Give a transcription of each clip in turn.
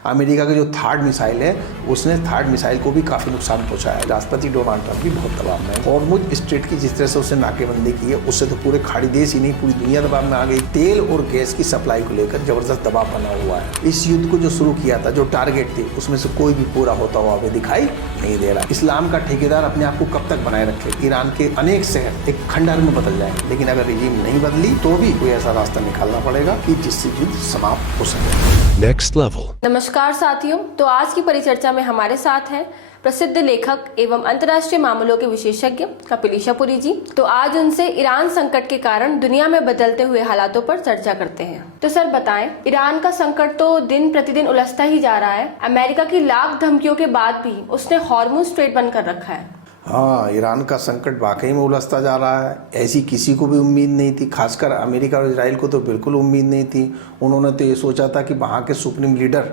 America की जो third missile है उसने थर्ड मिसाइल को भी काफ़ी नुकसान पहुंचाया है। राष्ट्रपति डोनाल्ड ट्रंप भी बहुत दबाव में है। हॉर्मुज स्ट्रेट की जिस तरह से उसने नाकेबंदी की है उससे तो पूरे खाड़ी देश ही नहीं पूरी दुनिया दबाव में आ गई। तेल और गैस की सप्लाई को लेकर जबरदस्त दबाव बना हुआ है। इस युद्ध को जो शुरू किया था, जो टारगेट थे, उसमें से कोई भी पूरा होता हुआ हमें दिखाई नहीं दे रहा। इस्लाम का ठेकेदार अपने आप को कब तक बनाए रखे? ईरान के अनेक शहर एक खंडहर में बदल जाएंगे, लेकिन अगर रिजीम नहीं बदली तो भी कोई ऐसा रास्ता निकालना पड़ेगा कि जिससे युद्ध समाप्त हो सके। Next level. नमस्कार साथियों, तो आज की परिचर्चा में हमारे साथ हैं प्रसिद्ध लेखक एवं अंतर्राष्ट्रीय मामलों के विशेषज्ञ कपिल ईशापुरी जी। तो आज उनसे ईरान संकट के कारण दुनिया में बदलते हुए हालातों पर चर्चा करते हैं। तो सर बताएं, ईरान का संकट तो दिन प्रतिदिन उलझता ही जा रहा है। अमेरिका की लाख धमकियों के बाद भी उसने हॉर्मुज स्ट्रेट बंद कर रखा है। हाँ, ईरान का संकट वाकई में उलझता जा रहा है। ऐसी किसी को भी उम्मीद नहीं थी, खासकर अमेरिका और इजराइल को तो बिल्कुल उम्मीद नहीं थी। उन्होंने तो ये सोचा था कि वहाँ के सुप्रीम लीडर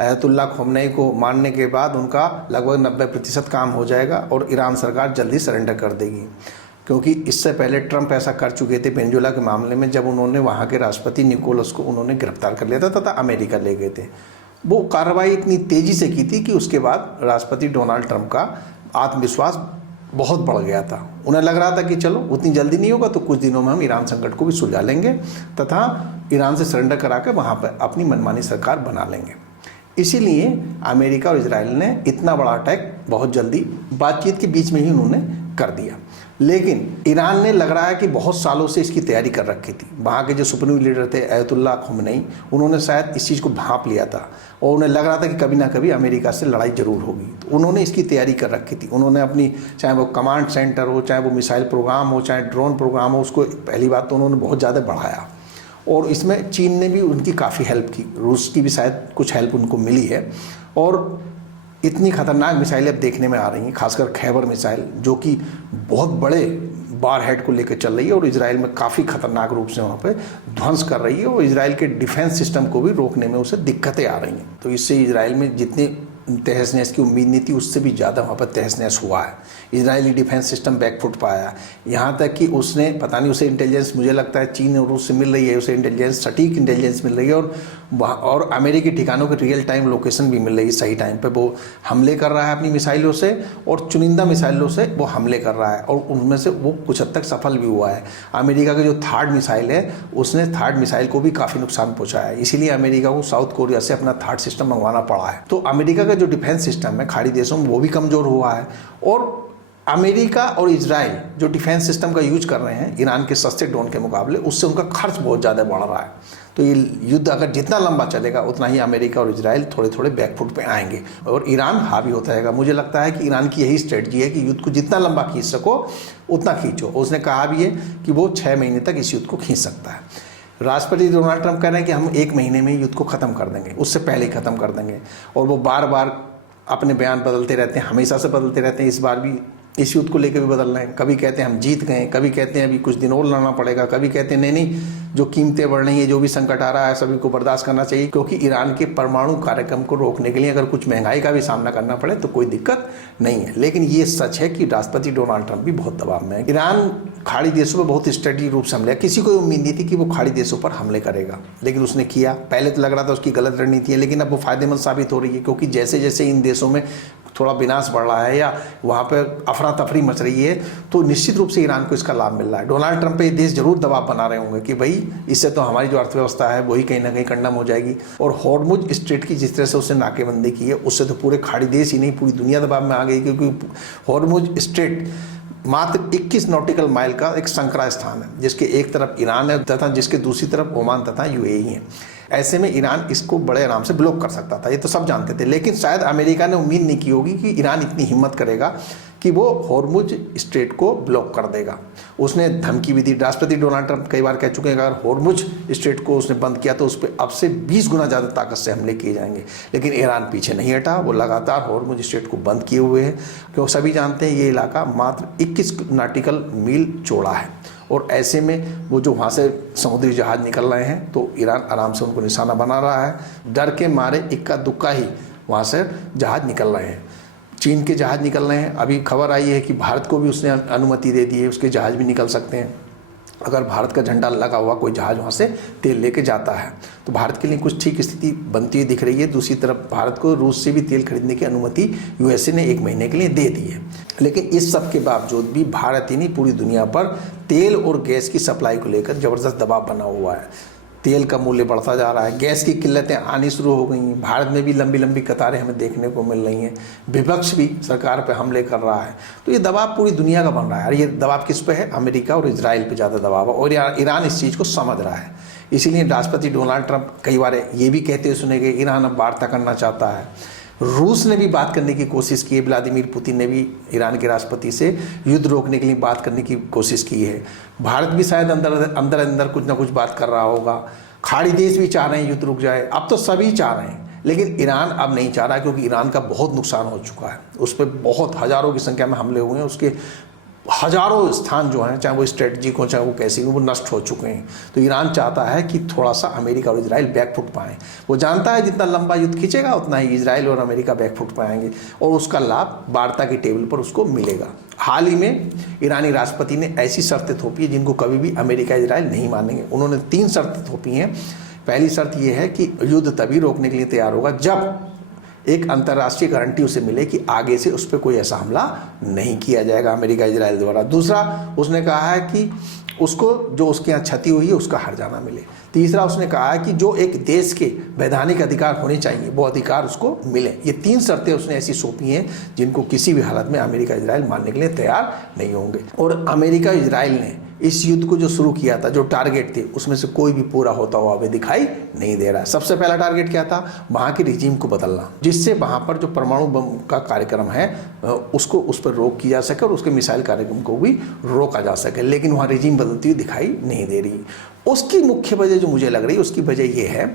अयतुल्ला खमेनी को मारने के बाद उनका लगभग 90% काम हो जाएगा और ईरान सरकार जल्दी सरेंडर कर देगी, क्योंकि इससे पहले ट्रंप ऐसा कर चुके थे वेनेजुएला के मामले में, जब उन्होंने वहाँ के राष्ट्रपति निकोलस को उन्होंने गिरफ्तार कर लिया था तथा अमेरिका ले गए थे। वो कार्रवाई इतनी तेज़ी से की थी कि उसके बाद राष्ट्रपति डोनाल्ड ट्रंप का आत्मविश्वास बहुत बढ़ गया था। उन्हें लग रहा था कि चलो उतनी जल्दी नहीं होगा तो कुछ दिनों में हम ईरान संकट को भी सुलझा लेंगे तथा ईरान से सरेंडर करा के वहाँ पर अपनी मनमानी सरकार बना लेंगे। इसीलिए अमेरिका और इजराइल ने इतना बड़ा अटैक बहुत जल्दी बातचीत के बीच में ही उन्होंने कर दिया। लेकिन ईरान ने लग रहा है कि बहुत सालों से इसकी तैयारी कर रखी थी। वहाँ के जो सुप्रीम लीडर थे अयतुल्ला खमेनी, उन्होंने शायद इस चीज़ को भांप लिया था और उन्हें लग रहा था कि कभी ना कभी अमेरिका से लड़ाई जरूर होगी, तो उन्होंने इसकी तैयारी कर रखी थी। उन्होंने अपनी, चाहे वो कमांड सेंटर हो, चाहे वो मिसाइल प्रोग्राम हो, चाहे ड्रोन प्रोग्राम हो, उसको पहली बात तो उन्होंने बहुत ज़्यादा बढ़ाया और इसमें चीन ने भी उनकी काफ़ी हेल्प की, रूस की भी शायद कुछ हेल्प उनको मिली है। और इतनी खतरनाक मिसाइलें अब देखने में आ रही हैं, खासकर खैबर मिसाइल जो कि बहुत बड़े बार हेड को लेकर चल रही है और इजराइल में काफ़ी खतरनाक रूप से वहाँ पे ध्वंस कर रही है और इजराइल के डिफेंस सिस्टम को भी रोकने में उसे दिक्कतें आ रही हैं। तो इससे इजराइल में जितनी तहस नहस की उम्मीद नहीं थी उससे भी ज़्यादा वहाँ पर तहस नहस हुआ है। इजरायली डिफेंस सिस्टम बैकफुट पाया, यहाँ तक कि उसने पता नहीं, उसे इंटेलिजेंस मुझे लगता है चीन और रूस से मिल रही है, उसे इंटेलिजेंस, सटीक इंटेलिजेंस मिल रही है और अमेरिकी ठिकानों के रियल टाइम लोकेशन भी मिल रही है। सही टाइम पे वो हमले कर रहा है अपनी मिसाइलों से और चुनिंदा मिसाइलों से वो हमले कर रहा है और उनमें से वो कुछ हद तक सफल भी हुआ है। अमेरिका की जो थर्ड मिसाइल है उसने थर्ड मिसाइल को भी काफ़ी नुकसान पहुँचाया है, इसीलिए अमेरिका को साउथ कोरिया से अपना थर्ड सिस्टम मंगवाना पड़ा है। तो अमेरिका का जो डिफेंस सिस्टम है खाड़ी देशों में वो भी कमज़ोर हुआ है और अमेरिका और इजराइल जो डिफेंस सिस्टम का यूज कर रहे हैं ईरान के सस्ते ड्रोन के मुकाबले, उससे उनका खर्च बहुत ज़्यादा बढ़ रहा है। तो ये युद्ध अगर जितना लंबा चलेगा उतना ही अमेरिका और इजराइल थोड़े थोड़े बैकफुट पे आएंगे और ईरान हावी होता रहेगा। मुझे लगता है कि ईरान की यही स्ट्रेटजी है कि युद्ध को जितना लंबा खींच सको उतना खींचो। उसने कहा भी है कि वो 6 महीने तक इस युद्ध को खींच सकता है। राष्ट्रपति डोनाल्ड ट्रंप कह रहे हैं कि हम 1 महीने में युद्ध को ख़त्म कर देंगे, उससे पहले ख़त्म कर देंगे। और वो बार बार अपने बयान बदलते रहते हैं, हमेशा से बदलते रहते हैं। इस बार भी इस युद्ध को लेकर भी बदल रहे हैं। कभी कहते हैं हम जीत गए, कभी कहते हैं अभी कुछ दिन और लड़ना पड़ेगा, कभी कहते हैं नहीं जो कीमतें बढ़ रही हैं, जो भी संकट आ रहा है सभी को बर्दाश्त करना चाहिए, क्योंकि ईरान के परमाणु कार्यक्रम को रोकने के लिए अगर कुछ महंगाई का भी सामना करना पड़े तो कोई दिक्कत नहीं है। लेकिन ये सच है कि राष्ट्रपति डोनाल्ड ट्रंप भी बहुत दबाव में है। ईरान खाड़ी देशों पर बहुत स्ट्रेटजी रूप से हमले, किसी को उम्मीद नहीं थी कि वो खाड़ी देशों पर हमले करेगा, लेकिन उसने किया। पहले तो लग रहा था उसकी गलत रणनीति है, लेकिन अब वो फायदेमंद साबित हो रही है, क्योंकि जैसे जैसे इन देशों में थोड़ा विनाश बढ़ रहा है या वहाँ पर अफरा तफरी मच रही है तो निश्चित रूप से ईरान को इसका लाभ मिल रहा है। डोनाल्ड ट्रंप पे ये देश जरूर दबाव बना रहे होंगे कि भाई इससे तो हमारी जो अर्थव्यवस्था है वही कहीं ना कहीं कंडम हो जाएगी। और हॉर्मुज स्ट्रेट की जिस तरह से उसने नाकेबंदी की है उससे तो पूरे खाड़ी देश ही नहीं पूरी दुनिया दबाव में आ गई, क्योंकि हॉर्मुज स्ट्रेट मात्र 21 नॉटिकल माइल का एक संकरा स्थान है, जिसके एक तरफ ईरान है तथा जिसके दूसरी तरफ ओमान तथा यूएई है। ऐसे में ईरान इसको बड़े आराम से ब्लॉक कर सकता था, ये तो सब जानते थे। लेकिन शायद अमेरिका ने उम्मीद नहीं की होगी कि ईरान इतनी हिम्मत करेगा कि वो हॉर्मुज स्ट्रेट को ब्लॉक कर देगा। उसने धमकी भी दी। राष्ट्रपति डोनाल्ड ट्रंप कई बार कह चुके हैं अगर हॉर्मुज स्ट्रेट को उसने बंद किया तो उस पर अब से 20 गुना ज़्यादा ताकत से हमले किए जाएंगे। लेकिन ईरान पीछे नहीं हटा, वो लगातार हॉर्मुज स्ट्रेट को बंद किए हुए है, क्योंकि सभी जानते हैं ये इलाका मात्र 21 नॉटिकल मील चौड़ा है और ऐसे में वो जो वहाँ से समुद्री जहाज़ निकल रहे हैं तो ईरान आराम से उनको निशाना बना रहा है। डर के मारे इक्का दुक्का ही वहाँ से जहाज़ निकल रहे हैं। चीन के जहाज़ निकल रहे हैं। अभी खबर आई है कि भारत को भी उसने अनुमति दे दी है, उसके जहाज़ भी निकल सकते हैं। अगर भारत का झंडा लगा हुआ कोई जहाज़ वहाँ से तेल लेके जाता है तो भारत के लिए कुछ ठीक स्थिति बनती हुई दिख रही है। दूसरी तरफ भारत को रूस से भी तेल खरीदने की अनुमति यूएसए ने 1 महीने के लिए दे दी है। लेकिन इस सब के बावजूद भी भारत ही नहीं पूरी दुनिया पर तेल और गैस की सप्लाई को लेकर ज़बरदस्त दबाव बना हुआ है। तेल का मूल्य बढ़ता जा रहा है, गैस की किल्लतें आनी शुरू हो गई हैं, भारत में भी लंबी लंबी कतारें हमें देखने को मिल रही हैं, विपक्ष भी सरकार पर हमले कर रहा है। तो ये दबाव पूरी दुनिया का बन रहा है और ये दबाव किस पे है? अमेरिका और इजराइल पे ज़्यादा दबाव है और ईरान इस चीज़ को समझ रहा है। इसीलिए राष्ट्रपति डोनाल्ड ट्रंप कई बार ये भी कहते हुए सुने गए ईरान अब वार्ता करना चाहता है। रूस ने भी बात करने की कोशिश की है, व्लादिमीर पुतिन ने भी ईरान के राष्ट्रपति से युद्ध रोकने के लिए बात करने की कोशिश की है। भारत भी शायद अंदर अंदर कुछ ना कुछ बात कर रहा होगा। खाड़ी देश भी चाह रहे हैं युद्ध रुक जाए, अब तो सभी चाह रहे हैं, लेकिन ईरान अब नहीं चाह रहा क्योंकि ईरान का बहुत नुकसान हो चुका है। उस पर बहुत हज़ारों की संख्या में हमले हुए हैं, उसके हज़ारों स्थान जो हैं, चाहे वो स्ट्रेटजिक हो चाहे वो कैसी हो, वो नष्ट हो चुके हैं। तो ईरान चाहता है कि थोड़ा सा अमेरिका और इजराइल बैकफुट पाएँ। वो जानता है जितना लंबा युद्ध खींचेगा उतना ही इजराइल और अमेरिका बैकफुट पाएंगे और उसका लाभ वार्ता की टेबल पर उसको मिलेगा। हाल ही में ईरानी राष्ट्रपति ने ऐसी शर्तें थोपी है जिनको कभी भी अमेरिका इजराइल नहीं मानेंगे। उन्होंने 3 शर्तें थोपी हैं। पहली शर्त यह है कि युद्ध तभी रोकने के लिए तैयार होगा जब एक अंतर्राष्ट्रीय गारंटी उसे मिले कि आगे से उस पर कोई ऐसा हमला नहीं किया जाएगा अमेरिका इजराइल द्वारा। दूसरा, उसने कहा है कि उसको जो उसके यहाँ क्षति हुई है उसका हर्जाना मिले। तीसरा, उसने कहा है कि जो एक देश के वैधानिक अधिकार होने चाहिए वो अधिकार उसको मिले। ये 3 शर्तें उसने ऐसी सौंपी हैं जिनको किसी भी हालत में अमेरिका इजराइल मानने के लिए तैयार नहीं होंगे। और अमेरिका इजराइल ने इस युद्ध को जो शुरू किया था, जो टारगेट थे, उसमें से कोई भी पूरा होता हुआ अभी दिखाई नहीं दे रहा है। सबसे पहला टारगेट क्या था? वहाँ के रिजीम को बदलना, जिससे वहाँ पर जो परमाणु बम का कार्यक्रम है उसको उस पर रोक की जा सके और उसके मिसाइल कार्यक्रम को भी रोका जा सके। लेकिन वहाँ रिजीम बदलती हुई दिखाई नहीं दे रही। उसकी मुख्य वजह जो मुझे लग रही है, उसकी वजह ये है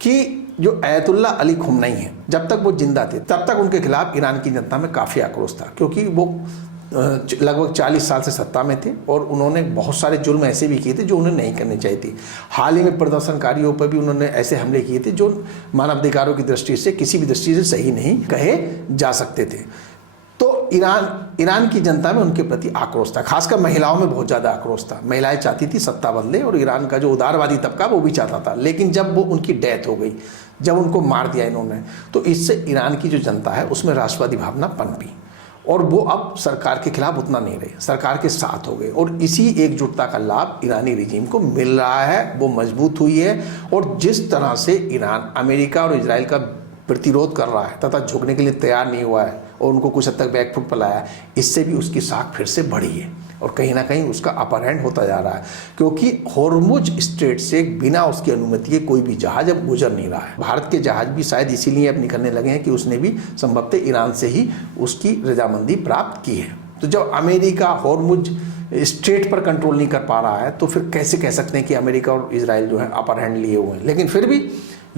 कि जो अयतुल्ला अली खुमनई हैं, जब तक वो जिंदा थे तब तक उनके खिलाफ ईरान की जनता में काफ़ी आक्रोश था, क्योंकि वो लगभग 40 साल से सत्ता में थे और उन्होंने बहुत सारे जुल्म ऐसे भी किए थे जो उन्हें नहीं करने चाहिए थे। हाल ही में प्रदर्शनकारियों पर भी उन्होंने ऐसे हमले किए थे जो मानवाधिकारों की दृष्टि से किसी भी दृष्टि से सही नहीं कहे जा सकते थे। तो ईरान की जनता में उनके प्रति आक्रोश था, खासकर महिलाओं में बहुत ज़्यादा आक्रोश था। महिलाएं चाहती थी सत्ता बदले और ईरान का जो उदारवादी तबका वो भी चाहता था। लेकिन जब वो उनकी डेथ हो गई, जब उनको मार दिया इन्होंने, तो इससे ईरान की जो जनता है उसमें राष्ट्रवादी भावना पनपी और वो अब सरकार के खिलाफ उतना नहीं रहे, सरकार के साथ हो गए। और इसी एकजुटता का लाभ ईरानी रिजीम को मिल रहा है, वो मजबूत हुई है। और जिस तरह से ईरान अमेरिका और इजराइल का प्रतिरोध कर रहा है तथा झुकने के लिए तैयार नहीं हुआ है और उनको कुछ हद तक बैकफुट पर लाया, इससे भी उसकी साख फिर से बढ़ी है और कहीं ना कहीं उसका अपर हैंड होता जा रहा है, क्योंकि होर्मुज स्ट्रेट से बिना उसकी अनुमति के कोई भी जहाज अब गुजर नहीं रहा है। भारत के जहाज भी शायद इसीलिए अब निकलने लगे हैं कि उसने भी संभवतः ईरान से ही उसकी रजामंदी प्राप्त की है। तो जब अमेरिका होर्मुज स्ट्रेट पर कंट्रोल नहीं कर पा रहा है तो फिर कैसे कह सकते हैं कि अमेरिका और इजराइल जो है अपर हैंड लिए हुए हैं। लेकिन फिर भी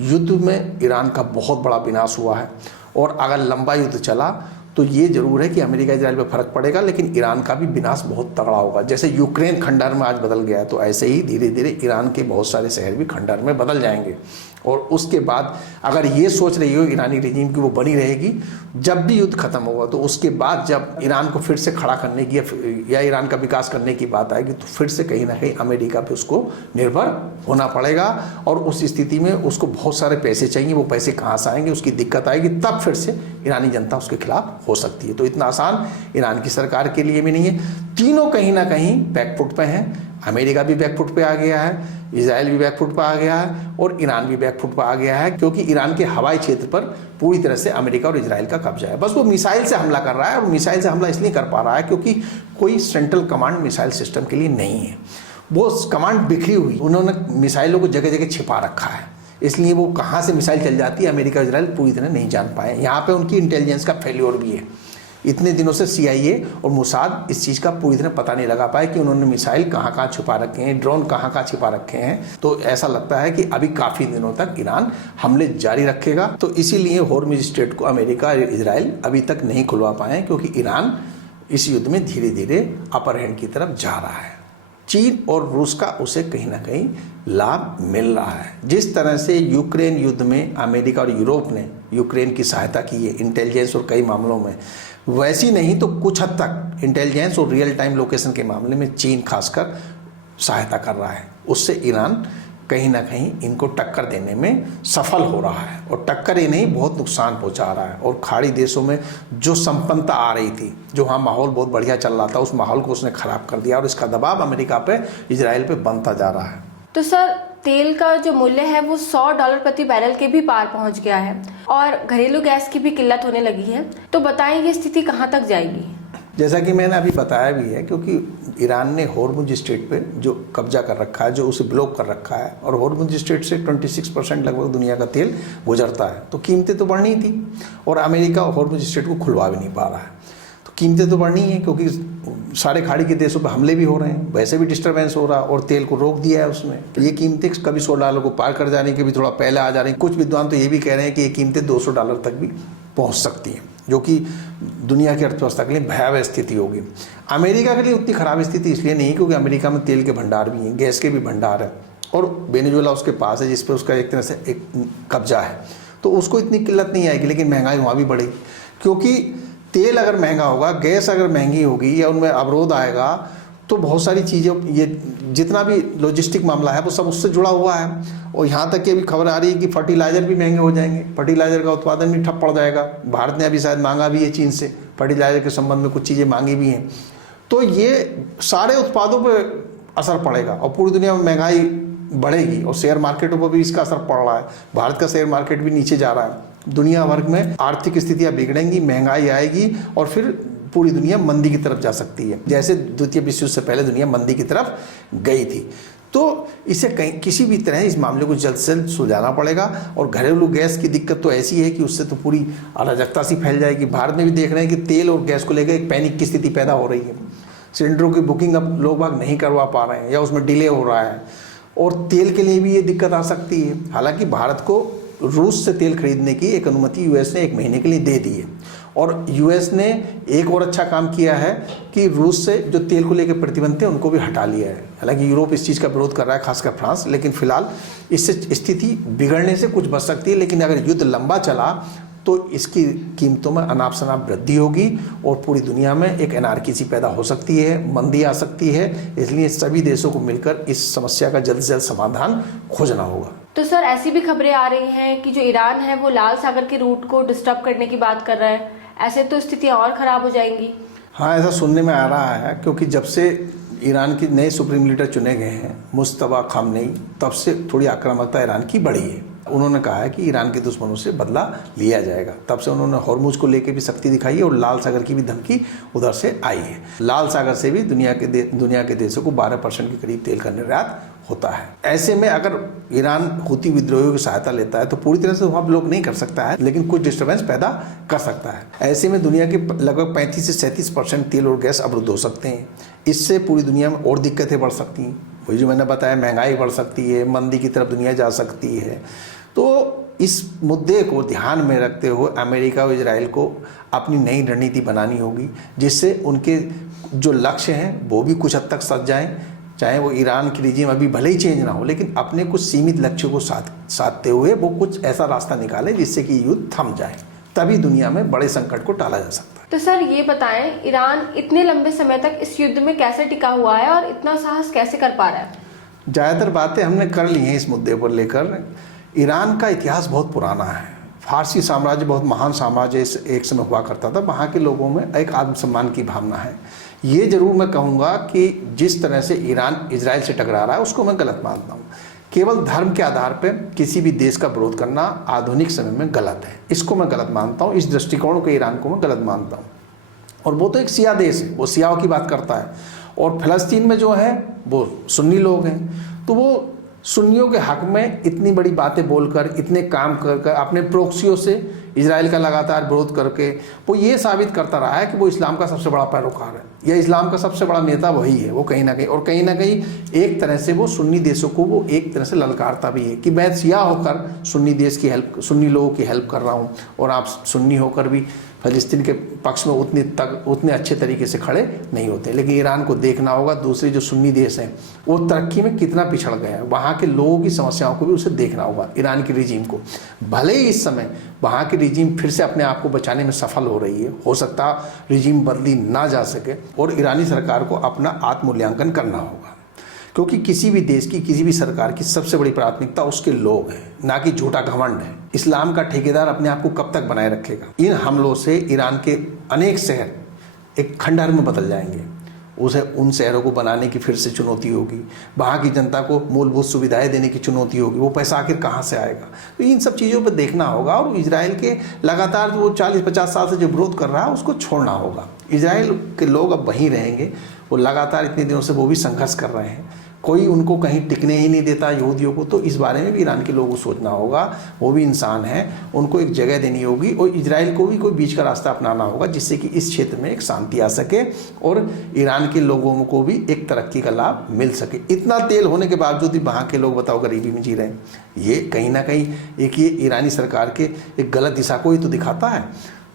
युद्ध में ईरान का बहुत बड़ा विनाश हुआ है और अगर लंबा युद्ध चला तो ये जरूर है कि अमेरिका इजराइल पे फर्क पड़ेगा, लेकिन ईरान का भी विनाश बहुत तगड़ा होगा। जैसे यूक्रेन खंडहर में आज बदल गया है, तो ऐसे ही धीरे धीरे ईरान के बहुत सारे शहर भी खंडहर में बदल जाएंगे। और उसके बाद अगर ये सोच रही हो ईरानी रिजीम की वो बनी रहेगी, जब भी युद्ध खत्म होगा तो उसके बाद जब ईरान को फिर से खड़ा करने की या ईरान का विकास करने की बात आएगी तो फिर से कहीं ना कहीं अमेरिका पे उसको निर्भर होना पड़ेगा। और उस स्थिति में उसको बहुत सारे पैसे चाहिए, वो पैसे कहाँ से आएंगे, उसकी दिक्कत आएगी, तब फिर से ईरानी जनता उसके खिलाफ हो सकती है। तो इतना आसान ईरान की सरकार के लिए भी नहीं है। तीनों कहीं ना कहीं बैकफुट पे हैं। अमेरिका भी बैकफुट पे आ गया है, इजराइल भी बैकफुट पे आ गया है और ईरान भी बैकफुट पे आ गया है, क्योंकि ईरान के हवाई क्षेत्र पर पूरी तरह से अमेरिका और इजराइल का कब्जा है। बस वो मिसाइल से हमला कर रहा है और मिसाइल से हमला इसलिए कर पा रहा है क्योंकि कोई सेंट्रल कमांड मिसाइल सिस्टम के लिए नहीं है। वो कमांड बिखरी हुई, उन्होंने मिसाइलों को जगह जगह छिपा रखा है, इसलिए वो कहाँ से मिसाइल चल जाती है अमेरिका और इजराइल पूरी तरह नहीं जान पाए। यहाँ पे उनकी इंटेलिजेंस का फेल्योर भी है। इतने दिनों से CIA और मोसाद इस चीज़ का पूरी तरह पता नहीं लगा पाए कि उन्होंने मिसाइल कहाँ कहाँ छुपा रखे हैं, ड्रोन कहाँ कहाँ छिपा रखे हैं। तो ऐसा लगता है कि अभी काफ़ी दिनों तक ईरान हमले जारी रखेगा। तो इसीलिए होर्मुज स्ट्रेट को अमेरिका और इजराइल अभी तक नहीं खुलवा पाए, क्योंकि ईरान इस युद्ध में धीरे धीरे अपर हैंड की तरफ जा रहा है। चीन और रूस का उसे कहीं ना कहीं लाभ मिल रहा है। जिस तरह से यूक्रेन युद्ध में अमेरिका और यूरोप ने यूक्रेन की सहायता की है इंटेलिजेंस और कई मामलों में, वैसी नहीं तो कुछ हद तक इंटेलिजेंस और रियल टाइम लोकेशन के मामले में चीन खासकर सहायता कर रहा है। उससे ईरान कहीं ना कहीं इनको टक्कर देने में सफल हो रहा है, और टक्कर ही नहीं, बहुत नुकसान पहुंचा रहा है। और खाड़ी देशों में जो संपन्नता आ रही थी, जो वहाँ माहौल बहुत बढ़िया चल रहा था, उस माहौल को उसने खराब कर दिया, और इसका दबाव अमेरिका पे, इजराइल पे बनता जा रहा है। तो सर, तेल का जो मूल्य है वो $100 प्रति बैरल के भी पार पहुंच गया है, और घरेलू गैस की भी किल्लत होने लगी है। तो बताएं ये स्थिति कहां तक जाएगी? जैसा कि मैंने अभी बताया भी है, क्योंकि ईरान ने हॉर्मुज स्ट्रेट पे जो कब्जा कर रखा है, जो उसे ब्लॉक कर रखा है, और हॉर्मुज स्ट्रेट से 26% लगभग दुनिया का तेल गुजरता है, तो कीमतें तो बढ़नी थी, और अमेरिका हॉर्मुज स्ट्रेट को खुलवा भी नहीं पा रहा है, तो कीमतें तो बढ़नी है, क्योंकि सारे खाड़ी के देशों पर हमले भी हो रहे हैं, वैसे भी डिस्टर्बेंस हो रहा है, और तेल को रोक दिया है उसने। ये कीमतें कभी $100 को पार कर जाने के भी थोड़ा पहले आ जा रही हैं। कुछ विद्वान तो ये भी कह रहे हैं कि ये कीमतें $200 तक भी पहुंच सकती हैं, जो कि दुनिया की अर्थव्यवस्था के लिए भयावह स्थिति होगी। अमेरिका के लिए उतनी खराब स्थिति इसलिए नहीं, क्योंकि अमेरिका में तेल के भंडार भी हैं, गैस के भी भंडार हैं, और वेनेजुएला उसके पास है, जिस पर उसका एक तरह से एक कब्जा है, तो उसको इतनी किल्लत नहीं आएगी। लेकिन महंगाई वहाँ भी बढ़ेगी, क्योंकि तेल अगर महंगा होगा, गैस अगर महंगी होगी, या उनमें अवरोध आएगा, तो बहुत सारी चीज़ें, ये जितना भी लॉजिस्टिक मामला है वो सब उससे जुड़ा हुआ है। और यहाँ तक कि अभी खबर आ रही है कि फर्टिलाइज़र भी महंगे हो जाएंगे, फर्टिलाइज़र का उत्पादन भी ठप पड़ जाएगा। भारत ने अभी शायद मांगा भी है चीन से, फर्टिलाइज़र के संबंध में कुछ चीज़ें मांगी भी हैं, तो ये सारे उत्पादों पर असर पड़ेगा, और पूरी दुनिया में महंगाई बढ़ेगी, और शेयर मार्केटों पर भी इसका असर पड़ रहा है। भारत का शेयर मार्केट भी नीचे जा रहा है। दुनिया भर में आर्थिक स्थितियाँ बिगड़ेंगी, महंगाई आएगी, और फिर पूरी दुनिया मंदी की तरफ जा सकती है, जैसे द्वितीय विश्व युद्ध से पहले दुनिया मंदी की तरफ गई थी। तो इसे कहीं किसी भी तरह इस मामले को जल्द से जल्द सुलझाना पड़ेगा। और घरेलू गैस की दिक्कत तो ऐसी है कि उससे तो पूरी अराजकता सी फैल जाएगी। भारत में भी देख रहे हैं कि तेल और गैस को लेकर एक पैनिक की स्थिति पैदा हो रही है। सिलेंडरों की बुकिंग अब लोग बाग नहीं करवा पा रहे हैं, या उसमें डिले हो रहा है, और तेल के लिए भी ये दिक्कत आ सकती है। हालांकि भारत को रूस से तेल खरीदने की एक अनुमति यूएस ने 1 महीने के लिए दे दी है, और यूएस ने एक और अच्छा काम किया है कि रूस से जो तेल को लेकर प्रतिबंध थे उनको भी हटा लिया है। हालांकि यूरोप इस चीज़ का विरोध कर रहा है, खासकर फ्रांस, लेकिन फिलहाल इससे स्थिति बिगड़ने से कुछ बच सकती है। लेकिन अगर युद्ध लंबा चला तो इसकी कीमतों में अनाप शनाप वृद्धि होगी, और पूरी दुनिया में एक एनार्की सी पैदा हो सकती है, मंदी आ सकती है। इसलिए सभी देशों को मिलकर इस समस्या का जल्द से जल्द समाधान खोजना होगा। तो सर, ऐसी भी खबरें आ रही हैं कि जो ईरान है वो लाल सागर के रूट को डिस्टर्ब करने की बात कर रहा है। ऐसे तो स्थितियां और ख़राब हो जाएंगी। हाँ, ऐसा सुनने में आ रहा है, क्योंकि जब से ईरान के नए सुप्रीम लीडर चुने गए हैं मुस्तफा खामनेई, तब से थोड़ी आक्रामकता ईरान की बढ़ी है। उन्होंने कहा है कि ईरान के दुश्मनों से बदला लिया जाएगा। तब से उन्होंने हॉर्मुज को लेकर भी सख्ती दिखाई है, और लाल सागर की भी धमकी उधर से आई है। लाल सागर से भी दुनिया के देशों को 12% के करीब तेल का निर्यात होता है। ऐसे में अगर ईरान हुती विद्रोहियों की सहायता लेता है तो पूरी तरह से वहाँ ब्लॉक नहीं कर सकता है, लेकिन कुछ डिस्टर्बेंस पैदा कर सकता है। ऐसे में दुनिया के लगभग 35 से 37% तेल और गैस अवरुद्ध हो सकते हैं। इससे पूरी दुनिया में और दिक्कतें बढ़ सकती हैं। वही जो मैंने बताया, महंगाई बढ़ सकती है, मंदी की तरफ दुनिया जा सकती है। तो इस मुद्दे को ध्यान में रखते हुए अमेरिका और इजराइल को अपनी नई रणनीति बनानी होगी, जिससे उनके जो लक्ष्य हैं वो भी कुछ हद तक सज जाएं। चाहे वो ईरान की रिजीम अभी भले ही चेंज ना हो, लेकिन अपने कुछ सीमित लक्ष्यों को साधते हुए वो कुछ ऐसा रास्ता निकाले जिससे कि युद्ध थम जाए। तभी दुनिया में बड़े संकट को टाला जा सकता है। तो सर, ये बताएं, ईरान इतने लंबे समय तक इस युद्ध में कैसे टिका हुआ है और इतना साहस कैसे कर पा रहा है? ज़्यादातर बातें हमने कर ली हैं इस मुद्दे पर लेकर। ईरान का इतिहास बहुत पुराना है। फारसी साम्राज्य बहुत महान साम्राज्य एक समय हुआ करता था। वहाँ के लोगों में एक आत्मसम्मान की भावना है। ये जरूर मैं कहूँगा कि जिस तरह से ईरान इजराइल से टकरा रहा है उसको मैं गलत मानता हूँ। केवल धर्म के आधार पर किसी भी देश का विरोध करना आधुनिक समय में गलत है। इसको मैं गलत मानता हूँ। इस दृष्टिकोण के ईरान को मैं गलत मानता हूँ। और वो तो एक सिया देश है, वो सियाओं की बात करता है। और फ़लस्तीन में जो है वो सुन्नी लोग हैं, तो वो सुन्नियों के हक में इतनी बड़ी बातें बोलकर, इतने काम कर अपने प्रोक्सियों से इजराइल का लगातार विरोध करके वो ये साबित करता रहा है कि वो इस्लाम का सबसे बड़ा पैरोकार है, या इस्लाम का सबसे बड़ा नेता वही है। वो कहीं ना कहीं एक तरह से वो सुन्नी देशों को वो एक तरह से ललकारता भी है कि मैं सिया होकर सुन्नी लोगों की हेल्प कर रहा हूँ, और आप सुन्नी होकर भी फ़लस्तीन के पक्ष में उतने अच्छे तरीके से खड़े नहीं होते। लेकिन ईरान को देखना होगा दूसरे जो सुन्नी देश हैं वो तरक्की में कितना पिछड़ गए हैं। वहाँ के लोगों की समस्याओं को भी उसे देखना होगा, ईरान की रिजीम को। भले ही इस समय वहाँ की रिजीम फिर से अपने आप को बचाने में सफल हो रही है, हो सकता रिजीम बदली ना जा सके, और ईरानी सरकार को अपना आत्ममूल्यांकन करना होगा। क्योंकि किसी भी देश की, किसी भी सरकार की सबसे बड़ी प्राथमिकता उसके लोग हैं, ना कि झूठा घमंड है। इस्लाम का ठेकेदार अपने आप को कब तक बनाए रखेगा? इन हमलों से ईरान के अनेक शहर एक खंडहर में बदल जाएंगे। उसे उन शहरों को बनाने की फिर से चुनौती होगी, वहाँ की जनता को मूलभूत सुविधाएं देने की चुनौती होगी। वो पैसा आखिर कहाँ से आएगा? तो इन सब चीज़ों पर देखना होगा और इजराइल के लगातार वो 40-50 साल से जो विरोध कर रहा है उसको छोड़ना होगा। इजराइल के लोग अब वहीं रहेंगे, वो लगातार इतने दिनों से वो भी संघर्ष कर रहे हैं, कोई उनको कहीं टिकने ही नहीं देता यहूदियों को। तो इस बारे में भी ईरान के लोगों को सोचना होगा, वो भी इंसान हैं, उनको एक जगह देनी होगी और इजराइल को भी कोई बीच का रास्ता अपनाना होगा जिससे कि इस क्षेत्र में एक शांति आ सके और ईरान के लोगों को भी एक तरक्की का लाभ मिल सके। इतना तेल होने के बावजूद भी वहाँ के लोग बताओ गरीबी में जी रहे हैं। ये कहीं ना कहीं एक ये ईरानी सरकार के एक गलत दिशा को ही तो दिखाता है।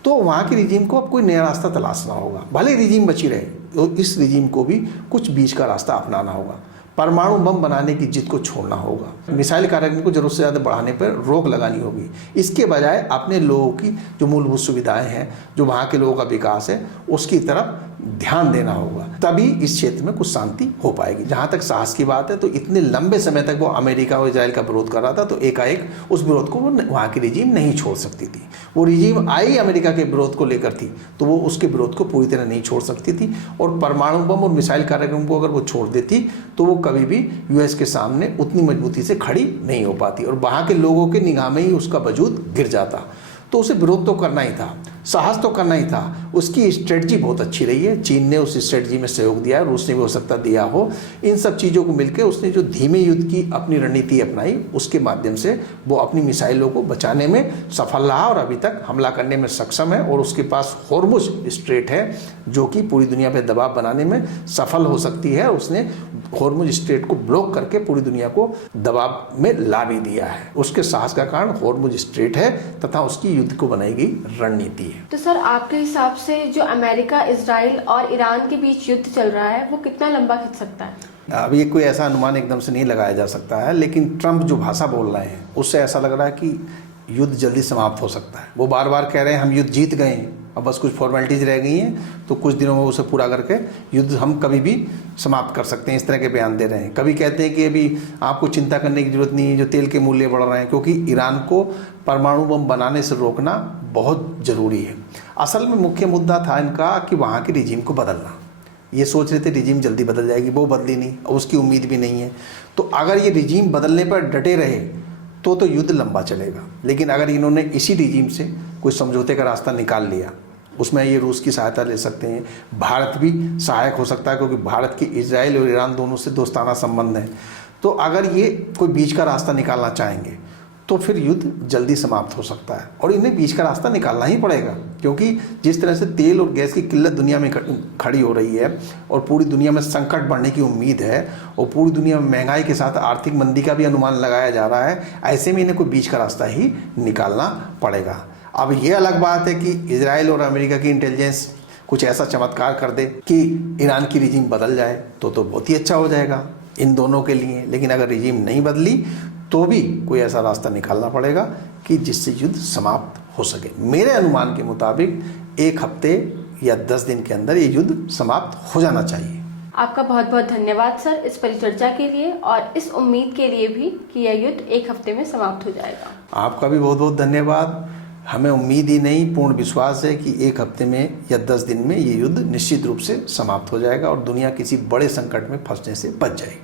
तो वहाँ की रिजीम को अब कोई नया रास्ता तलाशना होगा, भले रिजीम बची रहे तो इस रिजीम को भी कुछ बीच का रास्ता अपनाना होगा। परमाणु बम बनाने की जिद को छोड़ना होगा, मिसाइल कार्यक्रम को जरूरत से ज़्यादा बढ़ाने पर रोक लगानी होगी। इसके बजाय अपने लोगों की जो मूलभूत सुविधाएं हैं, जो वहाँ के लोगों का विकास है, उसकी तरफ ध्यान देना होगा, तभी इस क्षेत्र में कुछ शांति हो पाएगी। जहाँ तक साहस की बात है तो इतने लंबे समय तक वो अमेरिका और इजराइल का विरोध कर रहा था, तो एकाएक उस विरोध को वो वहाँ की रिजीम नहीं छोड़ सकती थी। वो रिजीम आई अमेरिका के विरोध को लेकर थी, तो वो उसके विरोध को पूरी तरह नहीं छोड़ सकती थी। और परमाणु बम और मिसाइल कार्यक्रम को अगर वो छोड़ देती तो वो कभी भी यूएस के सामने उतनी मजबूती से खड़ी नहीं हो पाती और वहाँ के लोगों के निगाह में ही उसका वजूद गिर जाता। तो उसे विरोध तो करना ही था, साहस तो करना ही था। उसकी स्ट्रेटजी बहुत अच्छी रही है, चीन ने उस स्ट्रेटजी में सहयोग दिया है, रूस ने भी हो सकता दिया हो। इन सब चीज़ों को मिलकर उसने जो धीमे युद्ध की अपनी रणनीति अपनाई, उसके माध्यम से वो अपनी मिसाइलों को बचाने में सफल रहा और अभी तक हमला करने में सक्षम है। और उसके पास होर्मुज स्ट्रेट है जो कि पूरी दुनिया पर दबाव बनाने में सफल हो सकती है। उसने होर्मुज स्ट्रेट को ब्लॉक करके पूरी दुनिया को दबाव में ला भी दिया है। उसके साहस का कारण होर्मुज स्ट्रेट है तथा उसकी युद्ध को बनाई गई रणनीति है। तो सर, आपके हिसाब से जो अमेरिका, इजराइल और ईरान के बीच युद्ध चल रहा है वो कितना लंबा खिंच सकता है? अब ये कोई ऐसा अनुमान एकदम से नहीं लगाया जा सकता है, लेकिन ट्रंप जो भाषा बोल रहे हैं उससे ऐसा लग रहा है कि युद्ध जल्दी समाप्त हो सकता है। वो बार बार कह रहे हैं हम युद्ध जीत गए हैं, अब बस कुछ फॉर्मेलिटीज़ रह गई हैं, तो कुछ दिनों में उसे पूरा करके युद्ध हम कभी भी समाप्त कर सकते हैं, इस तरह के बयान दे रहे हैं। कभी कहते हैं कि अभी आपको चिंता करने की जरूरत नहीं है, जो तेल के मूल्य बढ़ रहे हैं, क्योंकि ईरान को परमाणु बम बनाने से रोकना बहुत ज़रूरी है। असल में मुख्य मुद्दा था इनका कि वहाँ की रिजीम को बदलना। ये सोच रहे थे रिजीम जल्दी बदल जाएगी, वो बदली नहीं और उसकी उम्मीद भी नहीं है। तो अगर ये रिजीम बदलने पर डटे रहे तो युद्ध लंबा चलेगा। लेकिन अगर इन्होंने इसी रिजीम से कोई समझौते का रास्ता निकाल लिया, उसमें ये रूस की सहायता ले सकते हैं, भारत भी सहायक हो सकता है, क्योंकि भारत के इजराइल और ईरान दोनों से दोस्ताना संबंध है। तो अगर ये कोई बीच का रास्ता निकालना चाहेंगे तो फिर युद्ध जल्दी समाप्त हो सकता है। और इन्हें बीच का रास्ता निकालना ही पड़ेगा, क्योंकि जिस तरह से तेल और गैस की किल्लत दुनिया में खड़ी हो रही है और पूरी दुनिया में संकट बढ़ने की उम्मीद है और पूरी दुनिया में महंगाई के साथ आर्थिक मंदी का भी अनुमान लगाया जा रहा है, ऐसे में इन्हें कोई बीच का रास्ता ही निकालना पड़ेगा। अब ये अलग बात है कि इजराइल और अमेरिका की इंटेलिजेंस कुछ ऐसा चमत्कार कर दे कि ईरान की रिजीम बदल जाए तो बहुत ही अच्छा हो जाएगा इन दोनों के लिए। लेकिन अगर रिजीम नहीं बदली तो भी कोई ऐसा रास्ता निकालना पड़ेगा कि जिससे युद्ध समाप्त हो सके। मेरे अनुमान के मुताबिक 1 हफ्ते या 10 दिन के अंदर ये युद्ध समाप्त हो जाना चाहिए। आपका बहुत बहुत धन्यवाद सर इस परिचर्चा के लिए और इस उम्मीद के लिए भी कि यह युद्ध 1 हफ्ते में समाप्त हो जाएगा। आपका भी बहुत बहुत धन्यवाद। हमें उम्मीद ही नहीं, पूर्ण विश्वास है कि 1 हफ्ते में या 10 दिन में ये युद्ध निश्चित रूप से समाप्त हो जाएगा और दुनिया किसी बड़े संकट में फंसने से बच जाएगी।